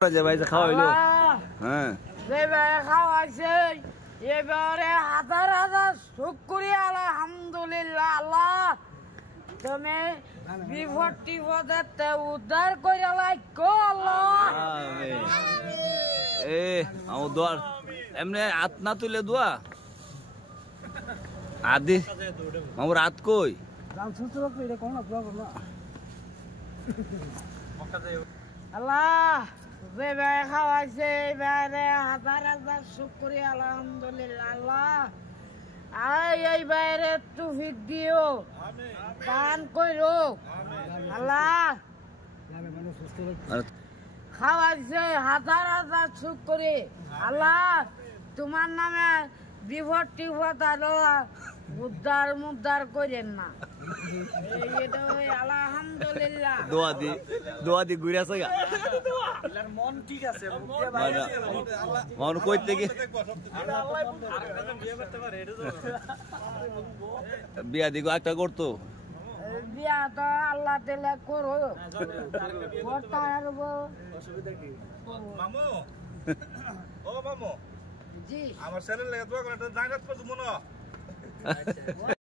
ভাই খাওয়া হইলো হ্যাঁ খাওয়াইছে এবারে হাজার হাজার শুকরিয়া আলহামদুলিল্লাহ। আল্লাহ তুমি বিপদ টিপদে উদ্ধার করে লাইকো আল্লাহ। এ আমার দোয়ার এমনি হাত না তুলে দোয়া আদি আমার রাত কই আল্লাহ যে ভাই খাওয়াইছে এবারে হাজার হাজার শুকরিয়া আলহামদুলিল্লাহ। আল্লাহ এই বাইরে তুফিক দিও দান কইরো আল্লাহ। খাওয়াইছে হাজার হাজার শুকরি আল্লাহ তোমার নামে বিপদ টিপদ উদ্ধার মুদ্ধার করেন না। আলহামদুলিল্লাহ দোয়া দি ঘুরে আসে মন ঠিক আছে মন কই থেকে বিয়া দিগো একটা করতো বিয়া তো আল্লাহ তেলে করো করতে পারবো। মামু ও মামু জি আমার ছেলের লেগে দোয়া করে জায়গা করে দেবো না।